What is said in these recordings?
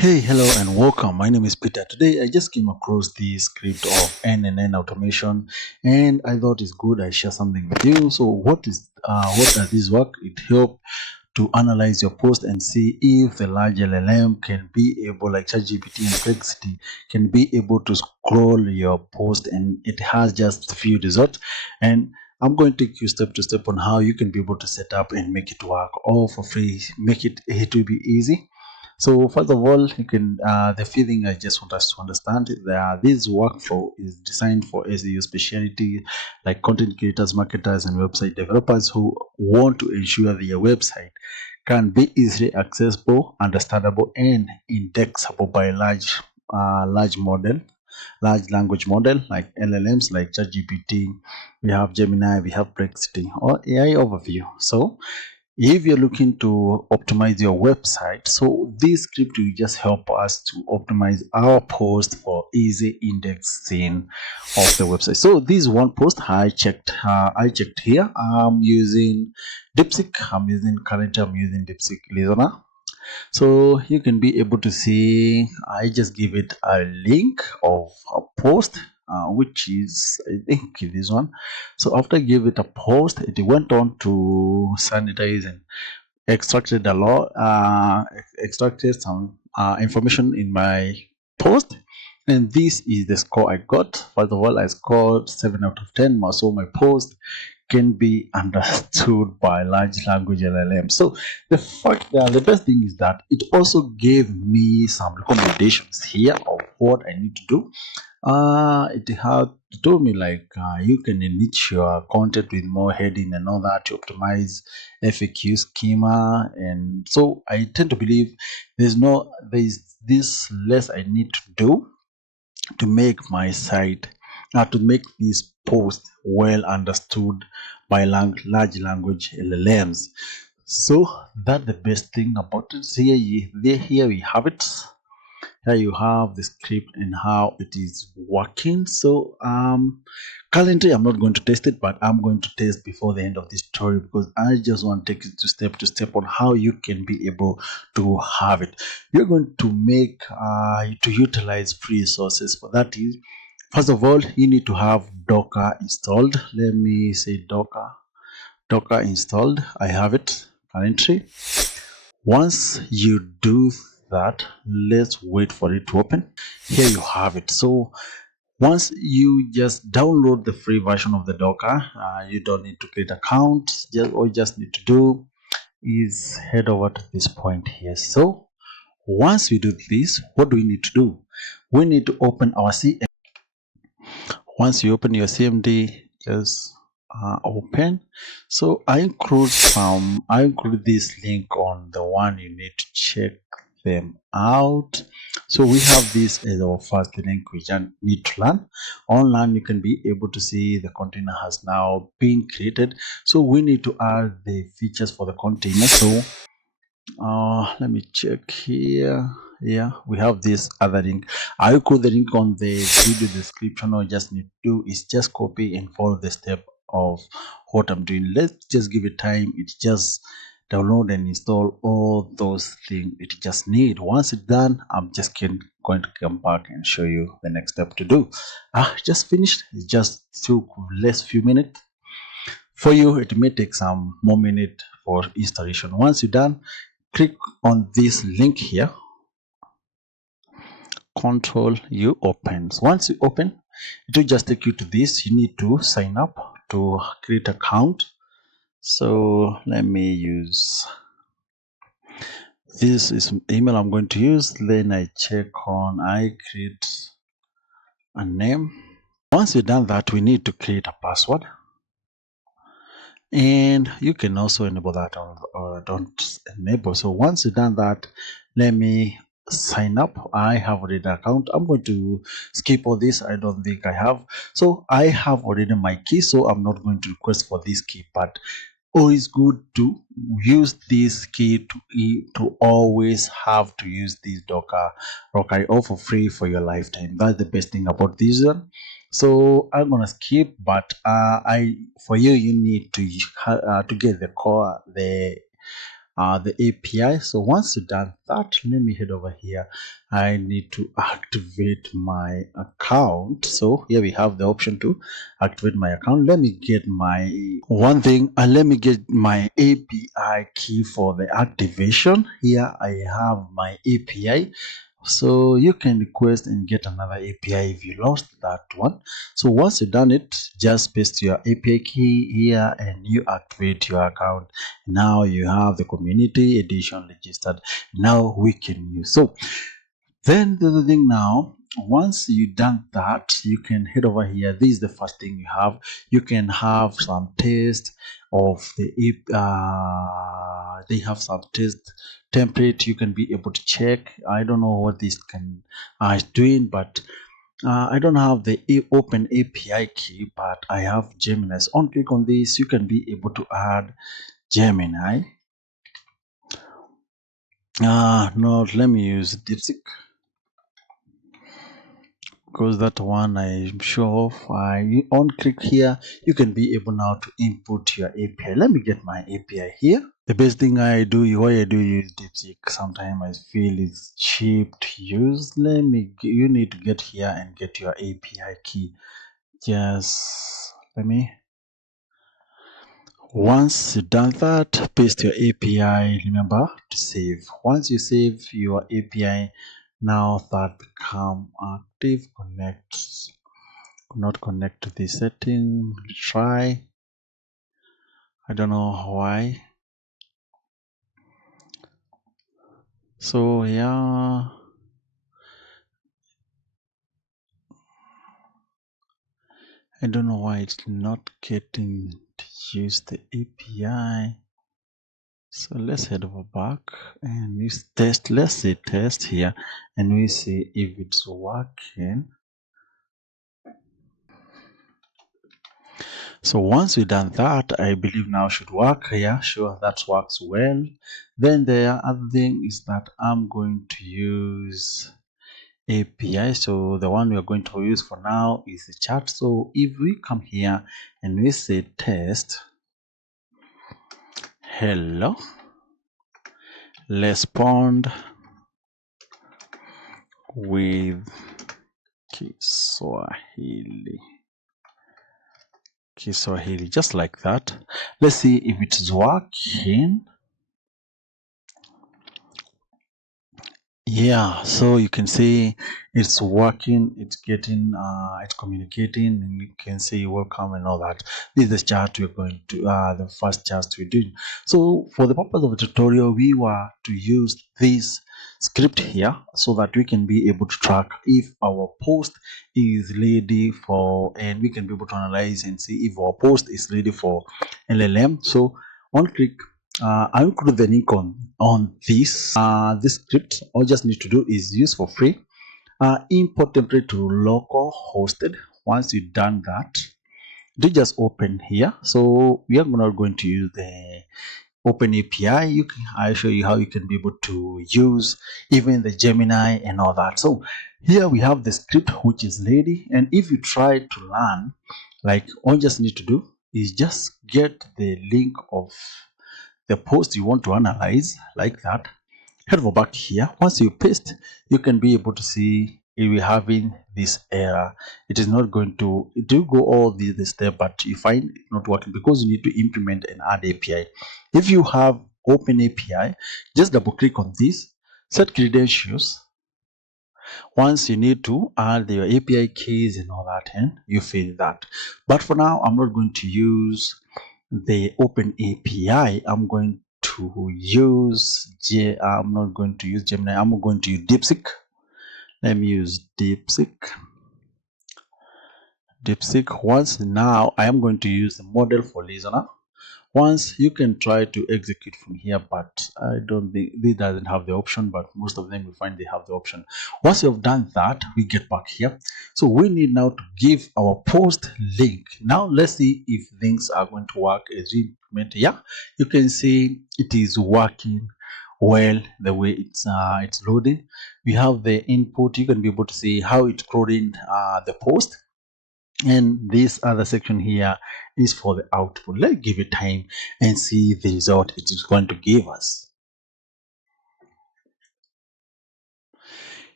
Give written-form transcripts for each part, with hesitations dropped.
Hey, hello, and welcome. My name is Peter. Today, I just came across the script of n8n automation, and I thought it's good I share something with you. So, what does this work? It helps to analyze your post and see if the large LLM can be able, like ChatGPT and Perplexity, can be able to scroll your post, and it has just a few results. And I'm going to take you step to step on how you can be able to set up and make it work all for free. Make it will be easy. So first of all, you can the feeling I just want us to understand that this workflow is designed for SEO specialty like content creators, marketers, and website developers who want to ensure their website can be easily accessible, understandable, and indexable by large language model like LLMs like ChatGPT. We have Gemini, we have Perplexity or AI overview. So if you're looking to optimize your website, so this script will just help us to optimize our post for easy indexing of the website. So this one post I checked here. I'm using currently I'm using DeepSeek listener. So you can be able to see I just give it a link of a post, which is I think this one. So after I give it a post, it went on to sanitize and extracted some information in my post, and this is the score I got. First of all, I scored 7 out of 10. So my post can be understood by large language LLM. So the best thing is that it also gave me some recommendations here of what I need to do. It had told me like you can enrich your content with more heading and all that to optimize FAQ schema, and so I tend to believe there's this less I need to do to make my site to make this post well understood by large language LLMs. So that's the best thing about it. So here we have it. Here you have the script and how it is working. So currently I'm not going to test it, but I'm going to test before the end of this tutorial because I just want to take it to step on how you can be able to have it. You're going to make to utilize free sources. For that is, first of all, you need to have Docker installed. Let me say Docker installed. I have it currently. Once you do that, let's wait for it to open. Here you have it. So once you just download the free version of the Docker, you don't need to create an account. All you just need to do is head over to this point here. So once we do this, what do we need to do? We need to open our CMD. Once you open your CMD, just open. So I include this link on the one you need to check them out. So we have this as our first link we need to learn. On learn, you can be able to see the container has now been created. So we need to add the features for the container. So let me check here. Yeah, we have this other link. I will put the link on the video description. All you just need to do is just copy and follow the step of what I'm doing. Let's just give it time. It's just download and install all those things it just need. Once it's done, I'm just going to come back and show you the next step to do. Just finished. It just took less few minutes. For you, it may take some more minute for installation. Once you're done, click on this link here. Control U opens. Once you open, it will just take you to this. You need to sign up to create account. So let me use this is email I'm going to use. Then I create a name. Once you've done that, we need to create a password. And you can also enable that or don't enable. So once you've done that, let me sign up. I have already an account. I'm going to skip all this. I don't think I have. So I have already my key, so I'm not going to request for this key, but always good to use this key to always have to use this Docker all for free for your lifetime. That's the best thing about this one. So I'm gonna skip, but for you need to get the the API. So once you've done that, let me head over here. I need to activate my account. So here we have the option to activate my account. Let me get my let me get my API key for the activation. Here I have my API. So you can request and get another API if you lost that one. So once you've done it, just paste your API key here and you activate your account. Now you have the community edition registered. Now we can use. So then the other thing now, once you done that, you can head over here. This is the first thing you have. You can have some test of the they have some test template you can be able to check. I don't know what this can is doing, but I don't have the open API key, but I have Gemini. So on click on this, you can be able to add Gemini. No, let me use DeepSeek, because that one I'm sure of. I on click here, you can be able now to input your API. Let me get my API here. The best thing I do, why I do use DeepSeek, sometimes I feel it's cheap to use. You need to get here and get your API key. Just let me. Once you've done that, paste your API. Remember to save. Once you save your API, now that become active, not connect to this setting. Try. I don't know why. So yeah. I don't know why it's not getting to use the API. So let's head over back and we test. Let's say test here and we see if it's working. So once we've done that, I believe now should work. Yeah, sure, that works well. Then the other thing is that I'm going to use API. So the one we are going to use for now is the chat. So if we come here and we say test, hello, respond with Kiswahili, just like that. Let's see if it's working. Yeah, so you can see it's working, it's getting it's communicating, and you can see welcome and all that. This is the chart we're going to the first chart we're doing. So for the purpose of the tutorial, we were to use this script here so that we can be able to track if our post is ready for, and we can be able to analyze and see if our post is ready for LLM. So on click, I include the link on this script. All you just need to do is use for free. Import template to local hosted. Once you've done that, do just open here. So we are not going to use the open API. I'll show you how you can be able to use even the Gemini and all that. So here we have the script which is ready, and if you try to learn, like all you just need to do is just get the link of the post you want to analyze, like that. Head over back here. Once you paste, you can be able to see if we're having this error. It is not going to do go all the step, but you find it not working because you need to implement and add API. If you have open API, just double click on this, set credentials. Once you need to add your API keys and all that, and you fill that. But for now, I'm not going to use the open API. I'm going to use I'm not going to use Gemini. I'm going to use DeepSeek. Let me use DeepSeek. Once now I am going to use the model for listener. Once you can try to execute from here, but I don't think this doesn't have the option, but most of them we find they have the option. Once you have done that, we get back here. So we need now to give our post link. Now let's see if things are going to work as we implement. Yeah, you can see it is working well the way it's loading. We have the input. You can be able to see how it's coding the post. And this other section here is for the output. Let's give it time and see the result it is going to give us.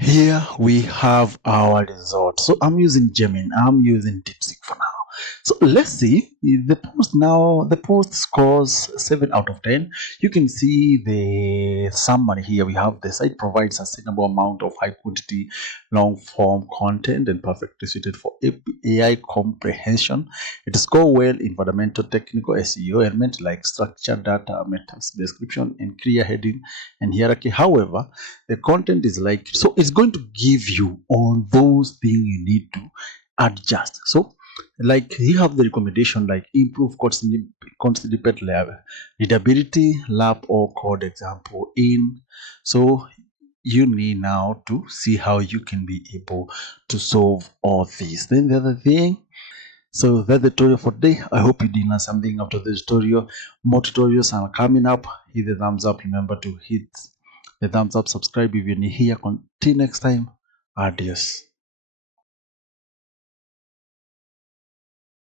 Here we have our result. So I'm using Gemini, I'm using DeepSeek for now. So let's see the post now. The post scores 7 out of 10. You can see the summary here. We have the site provides sustainable amount of high quantity, long form content and perfectly suited for AI comprehension. It score well in fundamental technical SEO elements like structured data, meta description, and clear heading and hierarchy. However, the content is like, so it's going to give you on those things you need to adjust. So like you have the recommendation like improve content level, readability, lab or code example in. So you need now to see how you can be able to solve all these. Then the other thing, so that's the tutorial for today. I hope you did learn something after this tutorial. More tutorials are coming up. Hit the thumbs up. Remember to hit the thumbs up, subscribe if you're new here. Until next time, adios.